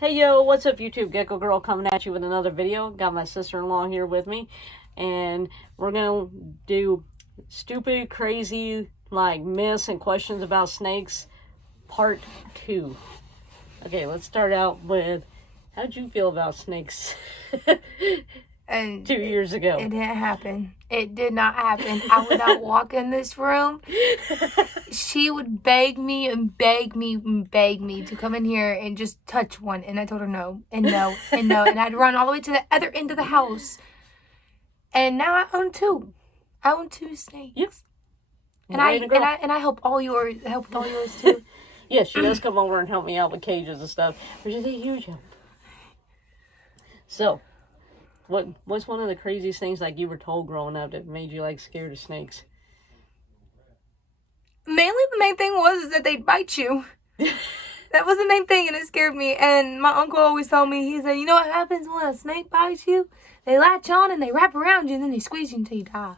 Hey yo, what's up YouTube? Gecko Girl coming at you with another video. Got my sister-in-law here with me, and we're gonna do stupid, crazy, like myths and questions about snakes, part 2. Okay, let's start out with, how'd you feel about snakes And 2 years ago? It didn't happen. It did not happen. I would not walk in this room. She would beg me and beg me and beg me to come in here and just touch one. And I told her no, and no, and no. And I'd run all the way to the other end of the house. And now I own 2. I own 2 snakes. Yes. And I help all yours. Help with all yours too. Yeah, she does come over and help me out with cages and stuff, which is a huge help. So, what's one of the craziest things like you were told growing up that made you like scared of snakes? Mainly the main thing was that they'd bite you. That was the main thing, and it scared me. And my uncle always told me, he said, you know what happens when a snake bites you? They latch on and they wrap around you and then they squeeze you until you die.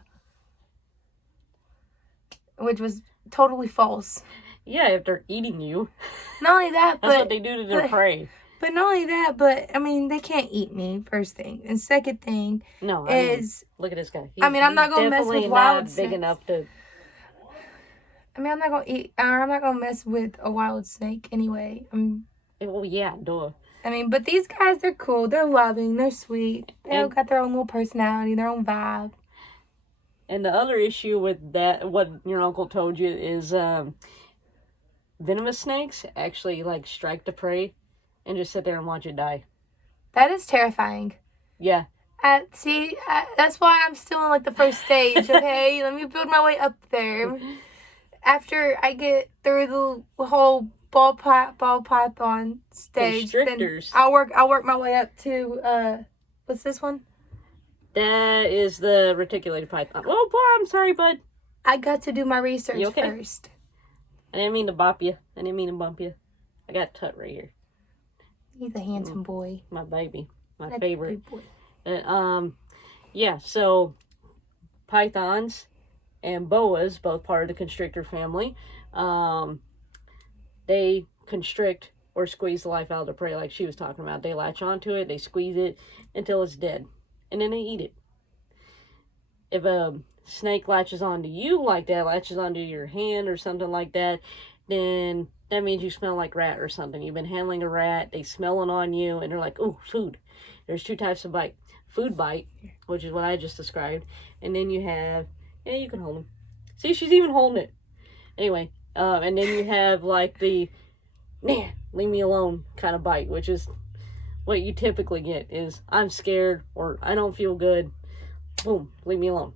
Which was totally false. Yeah, if they're eating you. Not only that, That's what they do to their prey. But not only that, but I mean, they can't eat me, first thing. And second thing is... look at this guy. I'm not going to mess with wild snakes. Big enough to... I'm not going to eat... I'm not going to mess with a wild snake anyway. Well, yeah, duh. But these guys, they're cool. They're loving. They're sweet. They all got their own little personality, their own vibe. And the other issue with that, what your uncle told you, is venomous snakes actually, like, strike the prey and just sit there and watch it die. That is terrifying. Yeah. That's why I'm still in, like, the first stage, okay? Let me build my way up there. After I get through the whole ball python stage, then I'll work my way up to, what's this one? That is the reticulated python. Oh, boy, I'm sorry, bud. I got to do my research first. I didn't mean to bop you. I didn't mean to bump you. I got Tut right here. He's a handsome boy. My baby. My favorite. Big boy. Yeah, so pythons and boas, both part of the constrictor family, they constrict or squeeze the life out of the prey like she was talking about. They latch onto it, they squeeze it until it's dead, and then they eat it. If a snake latches onto you like that, latches onto your hand or something like that, then that means you smell like rat or something. You've been handling a rat, they smell it on you, and they're like, ooh, food. There's 2 types of bite. Food bite, which is what I just described, and then you have, yeah, you can hold them. See, she's even holding it. Anyway, and then you have like the, nah, leave me alone kind of bite, which is what you typically get is, I'm scared or I don't feel good. Boom, leave me alone.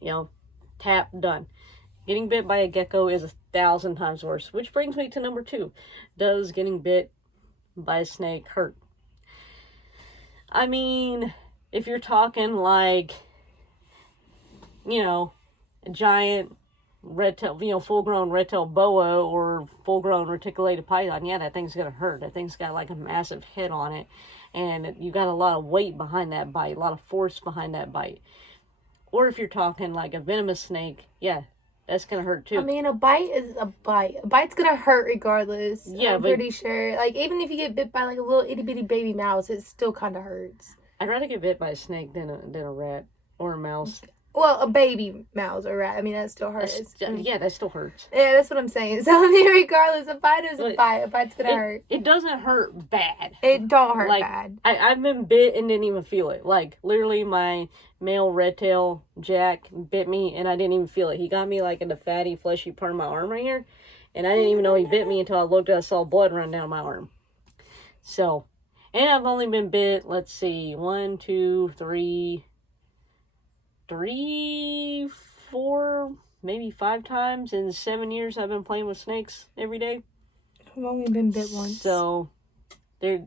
You know, tap, done. Getting bit by a gecko is 1,000 times worse, which brings me to number 2. Does getting bit by a snake hurt? I mean, if you're talking like, you know, a giant red-tailed, full-grown red-tailed boa or full-grown reticulated python, yeah, that thing's gonna hurt. That thing's got like a massive head on it, and you got a lot of weight behind that bite, a lot of force behind that bite. Or if you're talking like a venomous snake, yeah, that's gonna hurt too. A bite is a bite. A bite's gonna hurt regardless. Yeah, I'm pretty sure. Like, even if you get bit by like a little itty bitty baby mouse, it still kind of hurts. I'd rather get bit by a snake than a rat or a mouse. Well, a baby mouse or rat. that still hurts. Yeah, that still hurts. Yeah, that's what I'm saying. So, regardless, a bite is a bite. A bite's gonna hurt. It doesn't hurt bad. It don't hurt bad. I've been bit and didn't even feel it. Like, literally, my male red tail Jack bit me and I didn't even feel it. He got me like in the fatty, fleshy part of my arm right here, and I didn't even know he bit me until I looked and I saw blood run down my arm. So, and I've only been bit, let's see, 1, 2, 3, 4, maybe 5 times in 7 years I've been playing with snakes every day. I've only been bit once. So, they're...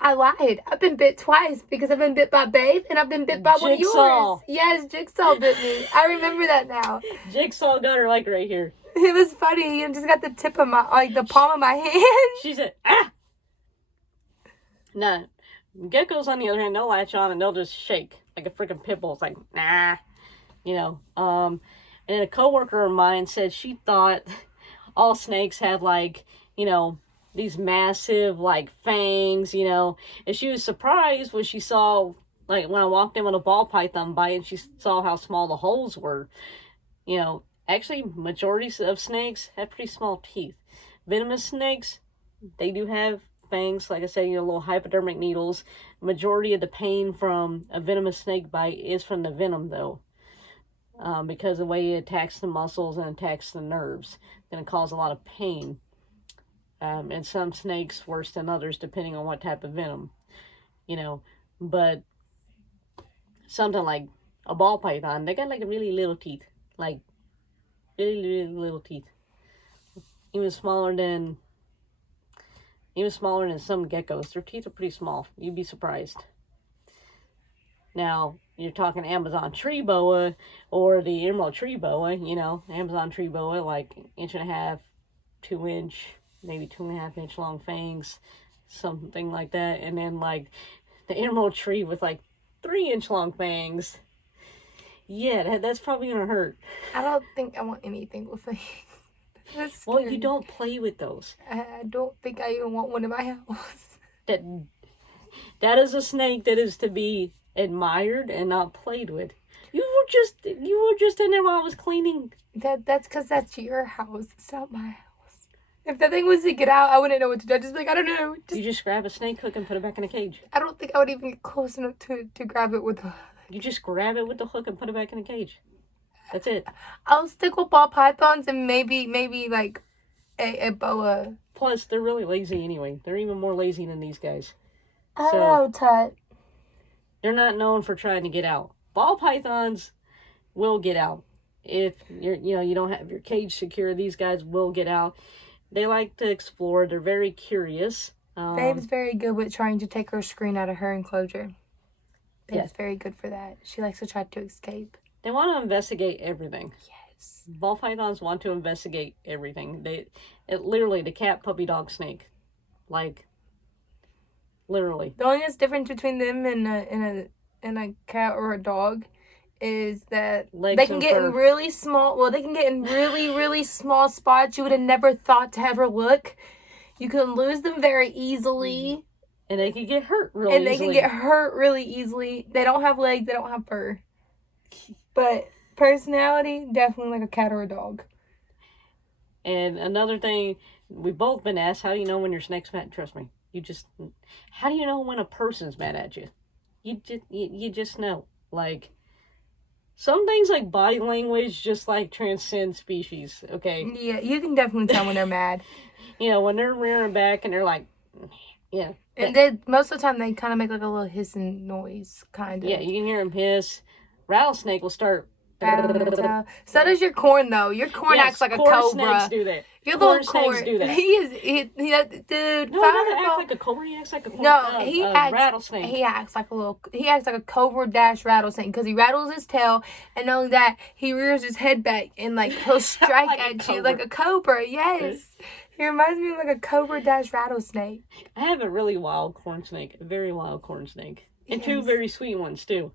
I lied. I've been bit twice because I've been bit by Babe and I've been bit by one of yours. Yes, Jigsaw bit me. I remember that now. Jigsaw got her like right here. It was funny. I just got the tip of my, the palm of my hand. She said, ah! Nah. Geckos, on the other hand, they'll latch on and they'll just shake like a freaking pit bull. It's like, nah. And a coworker of mine said she thought all snakes had like, these massive, like, fangs, you know. And she was surprised when she saw, like, when I walked in with a ball python bite and she saw how small the holes were. You know, actually, majority of snakes have pretty small teeth. Venomous snakes, they do have fangs, like I said, you know, little hypodermic needles. Majority of the pain from a venomous snake bite is from the venom, though. Because the way it attacks the muscles and attacks the nerves. It's going to cause a lot of pain. And some snakes worse than others, depending on what type of venom. You know, but something like a ball python, they got like really little teeth. Like, really, really little teeth. Even smaller than some geckos. Their teeth are pretty small. You'd be surprised. Now, you're talking Amazon tree boa or the emerald tree boa, you know, Amazon tree boa, like 1.5 inch, 2 inch, maybe 2.5 inch long fangs, something like that. And then like the emerald tree with like 3 inch long fangs. Yeah, that's probably gonna hurt. I don't think I want anything with fangs. That's Well, scary. you don't play with those. I don't think I even want one in my house. That is a snake that is to be admired and not played with. You were just in there while I was cleaning. That's because that's your house. It's not my house. If that thing was to get out, I wouldn't know what to do. I'd just be like, I don't know. You just grab a snake hook and put it back in a cage. I don't think I would even get close enough to grab it with a... You just grab it with the hook and put it back in a cage. That's it. I'll stick with ball pythons and maybe like a boa. Plus, they're really lazy anyway. They're even more lazy than these guys. I don't know, Tut. They're not known for trying to get out. Ball pythons will get out. If you don't have your cage secure, these guys will get out. They like to explore. They're very curious. Babe's very good with trying to take her screen out of her enclosure. Babe's very good for that. She likes to try to escape. They want to investigate everything. Yes. Ball pythons want to investigate everything. Literally the cat, puppy, dog, snake, like literally. The only difference between them and a cat or a dog is that Legs they can and get fur. in really small. Well, they can get in really really small spots you would have never thought to ever look. You can lose them very easily. And they can get hurt really easily. And they can get hurt really easily. They don't have legs. They don't have fur. But personality, definitely like a cat or a dog. And another thing, we've both been asked, how do you know when your snake's mad? Trust me. How do you know when a person's mad at you? You just know. Like, some things like body language just like transcend species, okay? Yeah, you can definitely tell when they're mad. You know, when they're rearing back and they're like, yeah. And they, most of the time, they kind of make like a little hissing noise, kind of. Yeah, you can hear them hiss. Rattlesnake will start. So does your corn, though. Your corn acts like a cobra. Snakes do that. Your Corn little corn. snakes do that. Dude. No, he doesn't act like a cobra. He acts like a corn, He acts rattlesnake. He acts like a cobra dash rattlesnake because he rattles his tail, and not only that, he rears his head back and like he'll strike Like at a you like a cobra. Yes, he reminds me of like a cobra dash rattlesnake. I have a really wild corn snake, a very wild corn snake, and Yes. 2 very sweet ones too.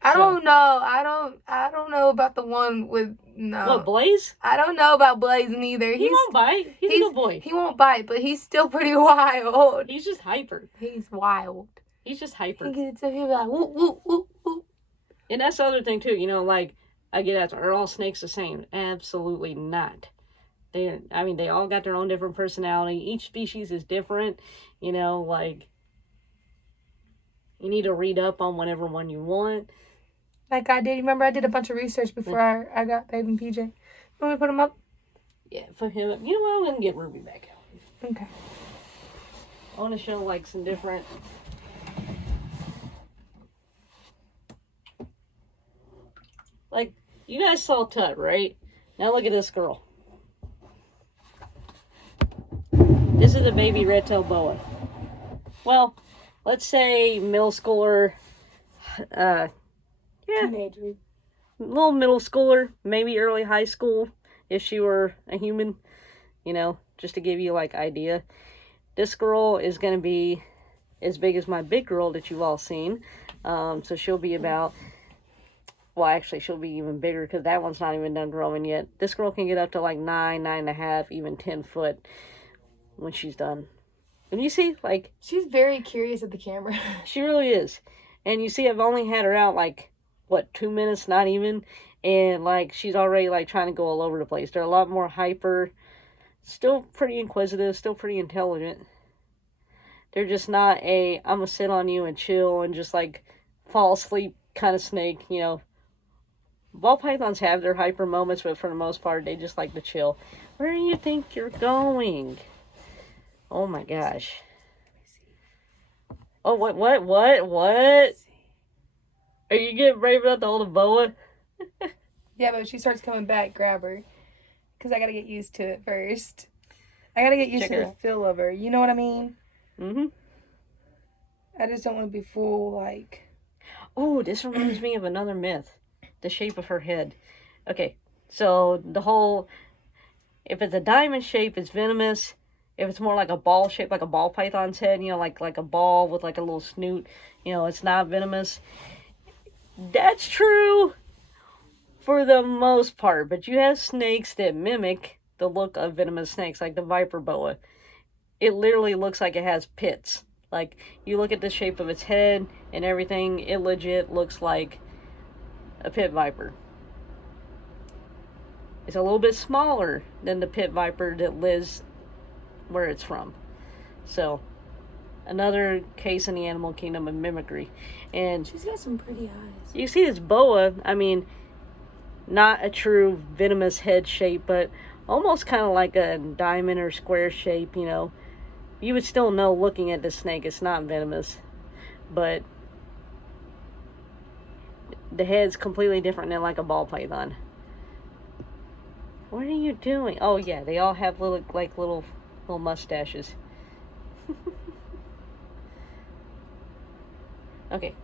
I don't know. I don't know about the one with no. What, Blaze? I don't know about Blaze neither. He won't bite. He's a good boy. He won't bite, but he's still pretty wild. He's just hyper. He's wild. He's just hyper. He gets up here like whoop whoop whoop whoop. And that's the other thing too. You know, like I get asked, are all snakes the same? Absolutely not. They all got their own different personality. Each species is different. You know, like you need to read up on whatever one you want. Like I did. Remember, I did a bunch of research before I got Babe and PJ. Want me to put them up? Yeah, put him up. You know what? I'm gonna get Ruby back out. Okay. I want to show like some different. Like you guys saw Tut, right? Now look at this girl. This is a baby red-tailed boa. Well, let's say middle schooler. Yeah. Teenager. Little middle schooler, maybe early high school, if she were a human, you know, just to give you, like, idea. This girl is going to be as big as my big girl that you've all seen. So she'll be about, well, actually, she'll be even bigger because that one's not even done growing yet. This girl can get up to, like, 9.5, even 10 foot when she's done. And you see, like, She's very curious at the camera. she really is. And you see, I've only had her out, like, what, 2 minutes, not even. And, like, she's already, like, trying to go all over the place. They're a lot more hyper. Still pretty inquisitive. Still pretty intelligent. They're just not I'm going to sit on you and chill and just, like, fall asleep kind of snake, you know. Ball pythons have their hyper moments, but for the most part, they just like to chill. Where do you think you're going? Oh my gosh. Oh, what? Are you getting brave enough to hold a boa? Yeah, but if she starts coming back, grab her. Because I got to get used to it first. I got to get used to the feel of her. You know what I mean? Mm-hmm. I just don't want to be full, like... Oh, this reminds me of another myth. The shape of her head. Okay, so the whole... If it's a diamond shape, it's venomous. If it's more like a ball shape, like a ball python's head, you know, like a ball with like a little snoot, you know, it's not venomous. That's true for the most part, but you have snakes that mimic the look of venomous snakes, like the viper boa. It literally looks like it has pits. Like, you look at the shape of its head and everything, it legit looks like a pit viper. It's a little bit smaller than the pit viper that lives where it's from. So, another case in the animal kingdom of mimicry. And she's got some pretty eyes. You see this boa, I mean, not a true venomous head shape, but almost kind of like a diamond or square shape, you know. You would still know looking at the snake it's not venomous. But the head's completely different than like a ball python. What are you doing? Oh yeah, they all have little mustaches. Okay.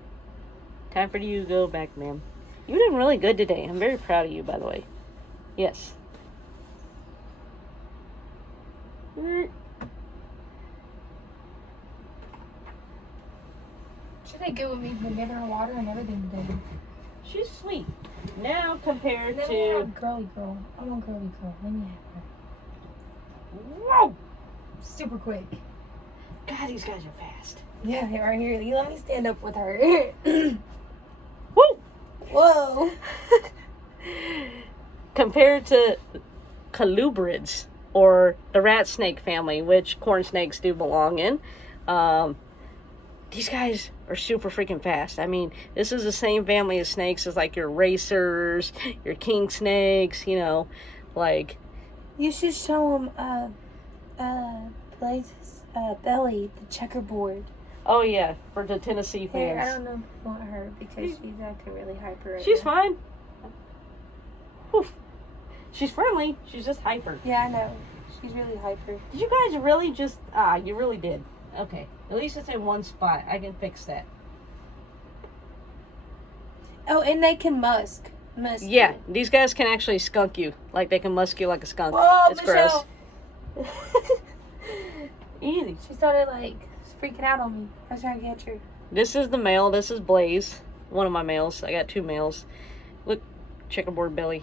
Time for you to go back, ma'am. You did really good today. I'm very proud of you, by the way. Yes. She did good with me for giving her water and everything today. She's sweet. Now compared to... girly girl. I want girly girl. Let me have her. Whoa! Super quick. God, these guys are fast. Yeah, right here. You let me stand up with her. Woo! Whoa! Compared to colubrids, or the rat snake family, which corn snakes do belong in, these guys are super freaking fast. I mean, this is the same family of snakes as like your racers, your king snakes, you know, like... You should show them, Blaze's, Belly, the checkerboard. Oh, yeah, for the Tennessee fans. I don't know if I want her because she's acting really hyper right She's now. fine. Whew. She's friendly. She's just hyper. Yeah, I know. She's really hyper. Did you guys really just... you really did. Okay. At least it's in one spot. I can fix that. Oh, and they can musk. Yeah, these guys can actually skunk you. Like, they can musk you like a skunk. Whoa, it's Michelle. Gross. Easy. She started, like, freaking out on me. I was trying to catch her. This is the male. This is Blaze. One of my males. I got 2 males. Look, checkerboard belly.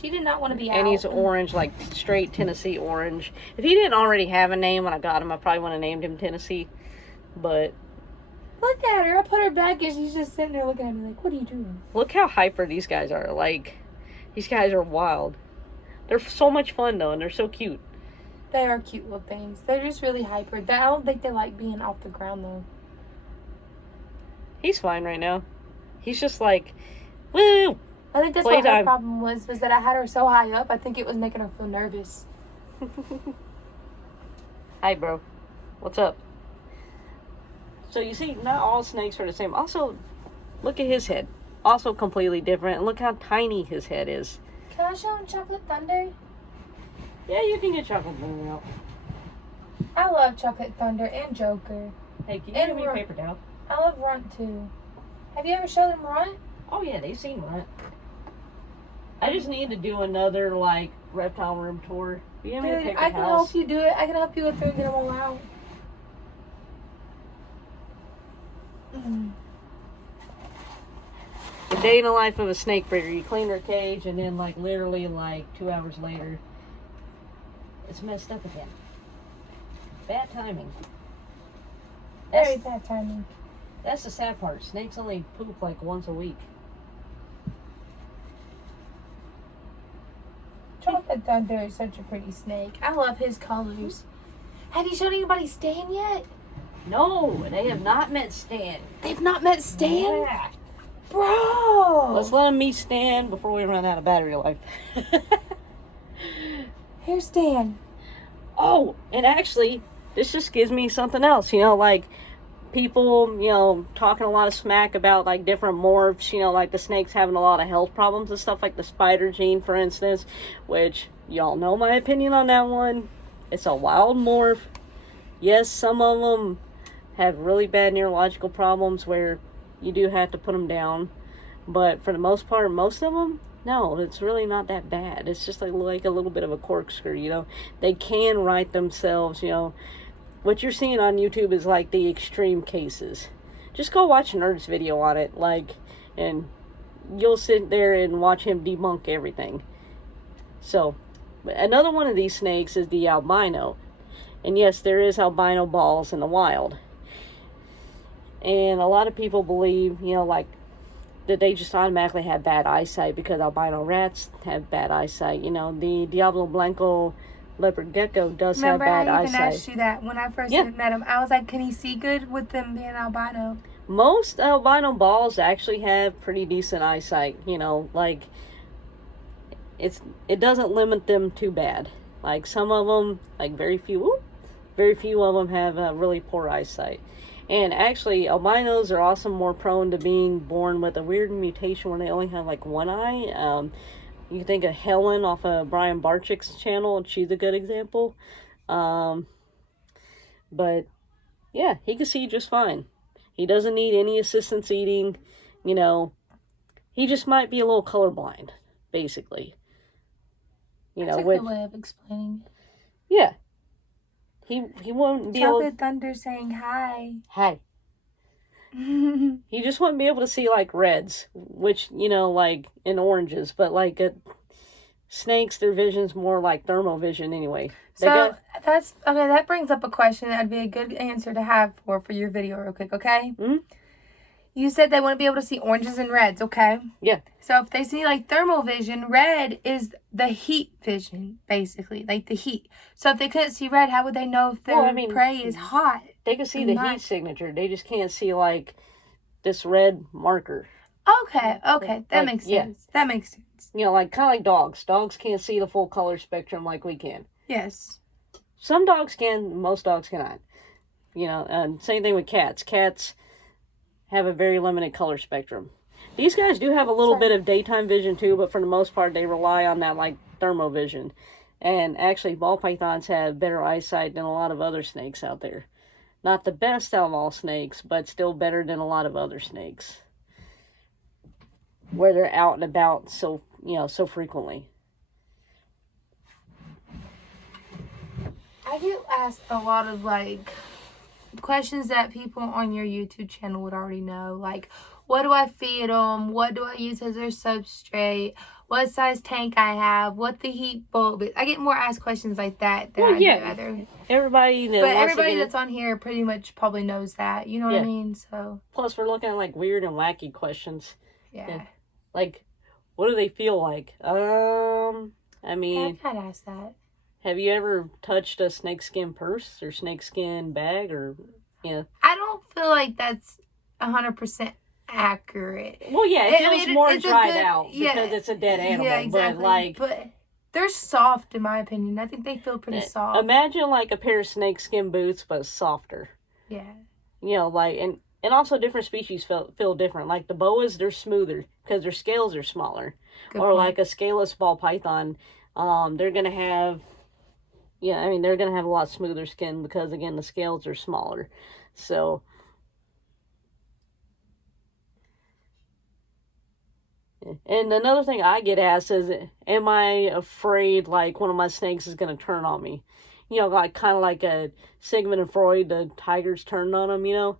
She did not want to be out. And he's orange, like straight Tennessee orange. If he didn't already have a name when I got him, I probably would have named him Tennessee. But... Look at her. I put her back and she's just sitting there looking at me like, what are you doing? Look how hyper these guys are. Like, these guys are wild. They're so much fun, though, and they're so cute. They are cute little things. They're just really hyper. I don't think they like being off the ground, though. He's fine right now. He's just like, woo! I think that's what her problem was that I had her so high up. I think it was making her feel nervous. Hi, bro. What's up? So you see, not all snakes are the same. Also, look at his head. Also completely different. And look how tiny his head is. Can I show him Chocolate Thunder? Yeah, you can get Chocolate Thunder out. I love Chocolate Thunder and Joker. Hey, can you give me a paper towel? I love Runt, too. Have you ever showed them Runt? Oh, yeah, they've seen Runt. I just need to do another, like, reptile room tour. You give me a paper I can help you do it. I can help you go through and get them all out. The day in the life of a snake breeder. You clean their cage, and then, like, literally, like, 2 hours later, it's messed up again. Bad timing. Very bad timing. That's the sad part. Snakes only poop like once a week. Chocolate Thunder is such a pretty snake. I love his colors. Have you shown anybody Stan yet? No, they have not met Stan. They've not met Stan? Yeah. Bro! Let's let him meet Stan before we run out of battery life. Here's Stan. Oh, and actually, this just gives me something else. Like people, talking a lot of smack about like different morphs, like the snakes having a lot of health problems and stuff, like the spider gene, for instance, which y'all know my opinion on that one. It's a wild morph. Yes, some of them have really bad neurological problems where you do have to put them down. But for the most part, most of them, no, it's really not that bad. It's just like a little bit of a corkscrew, They can right themselves, What you're seeing on YouTube is like the extreme cases. Just go watch Nerd's video on it, and you'll sit there and watch him debunk everything. So, another one of these snakes is the albino. And yes, there is albino balls in the wild. And a lot of people believe, that they just automatically have bad eyesight because albino rats have bad eyesight. The Diablo Blanco leopard gecko does have bad eyesight. Remember, I even asked you that when I first met him. I was like, can he see good with them being albino? Most albino balls actually have pretty decent eyesight. It doesn't limit them too bad. Like some of them, like very few of them have really poor eyesight. And actually, albinos are also more prone to being born with a weird mutation where they only have like one eye. You can think of Helen off of Brian Barczyk's channel, and she's a good example. But yeah, he can see just fine. He doesn't need any assistance eating. He just might be a little colorblind, basically. That's a good way of explaining it. Yeah. He won't be able. Chocolate Thunder saying hi. Hi. He just wouldn't be able to see like reds, which like in oranges, but like snakes, their vision's more like thermovision anyway. That's okay. That brings up a question that'd be a good answer to have for your video, real quick. Okay. Mm-hmm. You said they wouldn't be able to see oranges and reds. Okay. Yeah. So if they see like thermovision, red is the heat vision, basically, like the heat. So if they couldn't see red, how would they know if their prey is hot? They can see the heat signature. They just can't see like this red marker. Okay. That makes sense. That makes sense. Like kind of like dogs. Dogs can't see the full color spectrum like we can. Yes. Some dogs can, most dogs cannot. And same thing with cats. Cats have a very limited color spectrum. These guys do have a little bit of daytime vision too, but for the most part they rely on that like thermovision. And actually ball pythons have better eyesight than a lot of other snakes out there. Not the best out of all snakes, but still better than a lot of other snakes. Where they're out and about so frequently. I get asked a lot of like questions that people on your YouTube channel would already know, like what do I feed them, what do I use as their substrate, what size tank I have, what the heat bulb is. I get more asked questions like that than I do other. Everybody that's on here pretty much probably knows that, you know what I mean? So plus we're looking at like weird and wacky questions. Yeah. Like, what do they feel like? I mean, I'd ask that. Have you ever touched a snakeskin purse or snakeskin bag or, I don't feel like that's 100% accurate. Well, yeah, it feels more dried out because it's a dead animal. Yeah, exactly. But they're soft, in my opinion. I think they feel pretty soft. Imagine like a pair of snakeskin boots, but softer. Yeah. And also different species feel different. Like the boas, they're smoother because their scales are smaller. Good point. Like a scaleless ball python, they're going to have... they're going to have a lot smoother skin because, again, the scales are smaller. So, and another thing I get asked is, am I afraid, like, one of my snakes is going to turn on me? Like, kind of like a Sigmund and Freud, the tigers turned on them,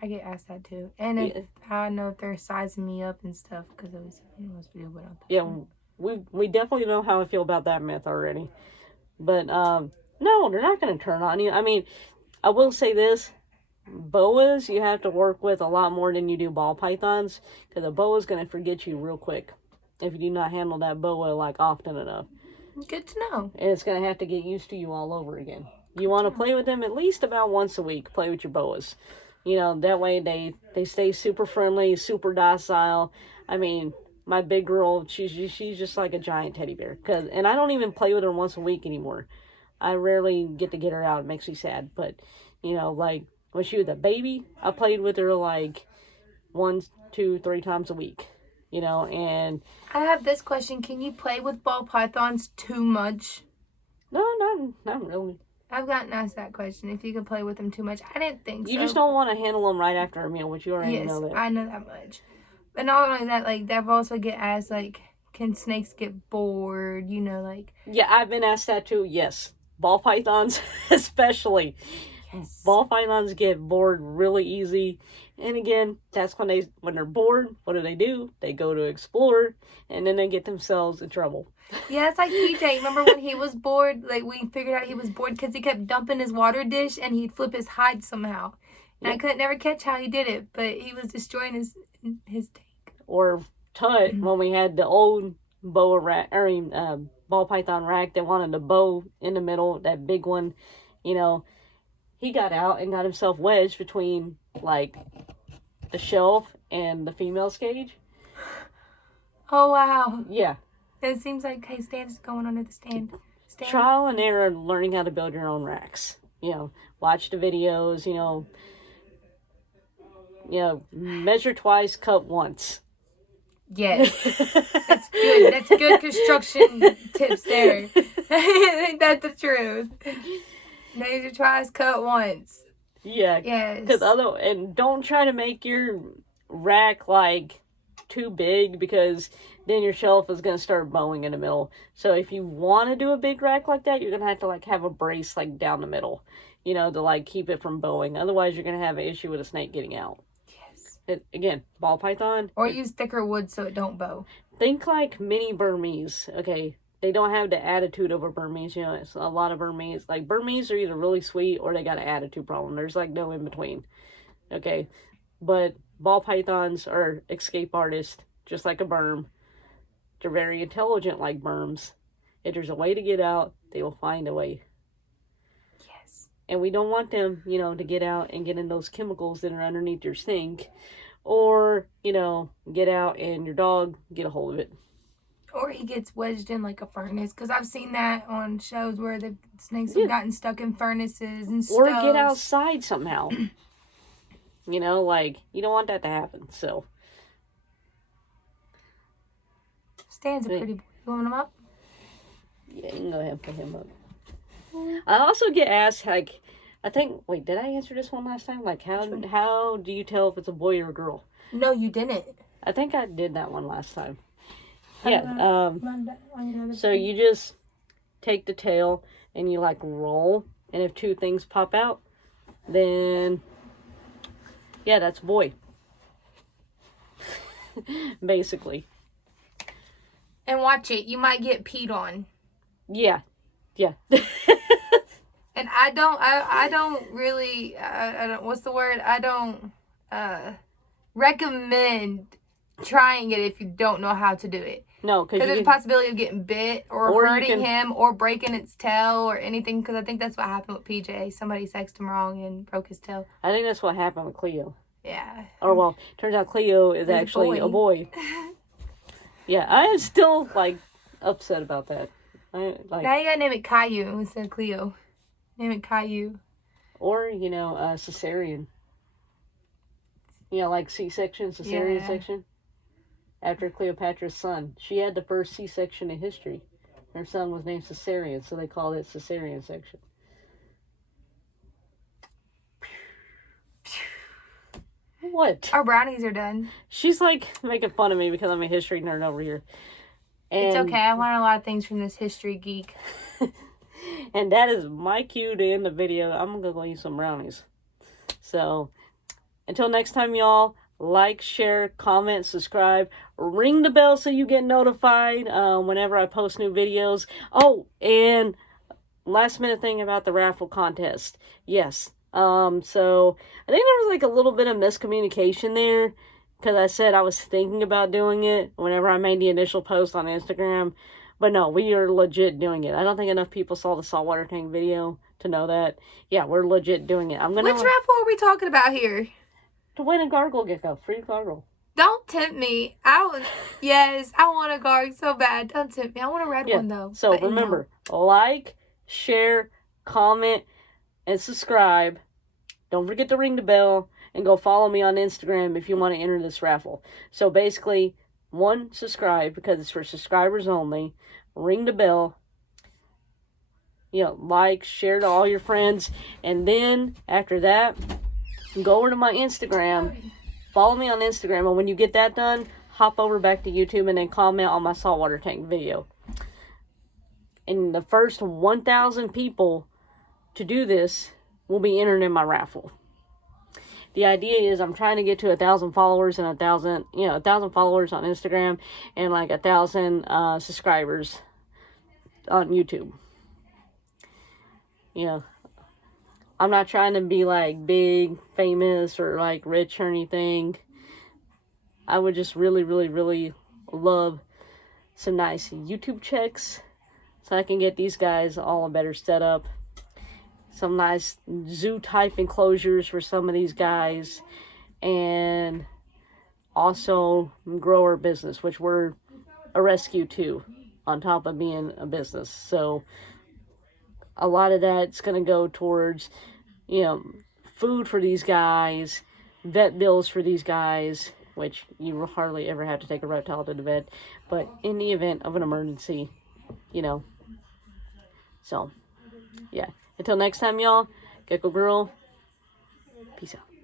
I get asked that, too. And if I know if they're sizing me up and stuff, because it was in this video, but we definitely know how I feel about that myth already. But, No, they're not going to turn on you. I mean, I will say this. Boas, you have to work with a lot more than you do ball pythons, because a boa is going to forget you real quick if you do not handle that boa, like, often enough. Good to know. And it's going to have to get used to you all over again. You want to play with them at least about once a week. Play with your boas. You know, that way they stay super friendly, super docile. I mean, my big girl, she's just like a giant teddy bear. And I don't even play with her once a week anymore. I rarely get to get her out. It makes me sad. But, you know, like, when she was a baby, I played with her like 1, 2, 3 times a week. You know, and... I have this question. Can you play with ball pythons too much? No, not really. I've gotten asked that question. If you could play with them too much. I didn't think so. You just don't want to handle them right after a meal, which you already know that. Yes, I know that much. But not only that, like, they've also get asked, like, can snakes get bored? You know, like... Yeah, I've been asked that too, yes. Ball pythons, especially. Yes. Ball pythons get bored really easy. And again, that's when they're bored, what do? They go to explore, and then they get themselves in trouble. Yeah, it's like PJ. Remember when he was bored? Like, we figured out he was bored because he kept dumping his water dish, and he'd flip his hide somehow. And I couldn't never catch how he did it, but he was destroying his tank. Or Tut, when we had the old ball python rack that wanted the bow in the middle, that big one, you know, he got out and got himself wedged between, like, the shelf and the female's cage. Oh, wow. Yeah. It seems like, hey, Stan's going under the stand. Trial and error, learning how to build your own racks. You know, watch the videos, you know, measure twice, cut once. Yes. That's good. That's good construction tips there. I think that's the truth. Measure twice, cut once. Yeah. Yes. And don't try to make your rack, like, too big, because then your shelf is going to start bowing in the middle. So if you want to do a big rack like that, you're going to have to, like, have a brace, like, down the middle, you know, to, like, keep it from bowing. Otherwise, you're going to have an issue with a snake getting out. Yes. Again, ball python. Or use thicker wood so it don't bow. Think like mini Burmese, okay? They don't have the attitude of a Burmese, you know, it's a lot of Burmese. Like, Burmese are either really sweet or they got an attitude problem. There's, like, no in between, okay? But ball pythons are escape artists, just like a Burm. They're very intelligent like Burms. If there's a way to get out, they will find a way. Yes. And we don't want them, you know, to get out and get in those chemicals that are underneath your sink. Or, you know, get out and your dog get a hold of it. Or he gets wedged in like a furnace. Because I've seen that on shows where the snakes have gotten stuck in furnaces and stoves. Or get outside somehow. You know, like, you don't want that to happen, so. Stan's a pretty boy. You want him up? Yeah, you can go ahead and put him up. I also get asked, like, wait, did I answer this one last time? Like, how do you tell if it's a boy or a girl? No, you didn't. I think I did that one last time. Yeah, so you just take the tail and you, like, roll, and if 2 things pop out, then, yeah, that's a boy. Basically. And watch it. You might get peed on. Yeah. And I don't really, what's the word? I don't recommend trying it if you don't know how to do it. No, because there's a possibility of getting bit or hurting him or breaking its tail or anything. Because I think that's what happened with PJ. Somebody sexed him wrong and broke his tail. I think that's what happened with Cleo. Yeah. Or, well, turns out Cleo is actually a boy. Yeah, I am still, like, upset about that. Now you gotta name it Caillou instead of Cleo. Name it Caillou. Or, you know, cesarean. You know, like C-section, cesarean section. After Cleopatra's son. She had the first C-section in history. Her son was named Caesarean, so they called it cesarean section. What? Our brownies are done. She's, like, making fun of me because I'm a history nerd over here. And it's okay. I learned a lot of things from this history geek. And that is my cue to end the video. I'm going to go eat some brownies. So, until next time, y'all, like, share, comment, subscribe. Ring the bell so you get notified whenever I post new videos. Oh, and last minute thing about the raffle contest. Yes. So I think there was like a little bit of miscommunication there, because I said I was thinking about doing it whenever I made the initial post on Instagram. But no, we are legit doing it. I don't think enough people saw the saltwater tank video to know that. Yeah, we're legit doing it. Which raffle are we talking about here? To win a gargle gecko. Free gargle. Don't tempt me. Yes, I want a garg so bad. Don't tempt me. I want a red one though. So but remember, like, share, comment, and subscribe. Don't forget to ring the bell, and go follow me on Instagram if you want to enter this raffle. So basically, 1, subscribe, because it's for subscribers only. Ring the bell. Like, share to all your friends. And then, after that, go over to my Instagram. Follow me on Instagram. And when you get that done, hop over back to YouTube and then comment on my saltwater tank video. And the first 1,000 people to do this will be entered in my raffle. The idea is I'm trying to get to 1,000 followers and 1,000 followers on Instagram and like 1,000 subscribers on YouTube. I'm not trying to be like big, famous, or like rich or anything. I would just really, really, really love some nice YouTube checks so I can get these guys all a better setup. Some nice zoo type enclosures for some of these guys, and also grow our business, which we're a rescue too, on top of being a business. So a lot of that's going to go towards, food for these guys, vet bills for these guys, which you will hardly ever have to take a reptile to the vet, but in the event of an emergency, So, yeah. Until next time, y'all, Gecko Girl, peace out.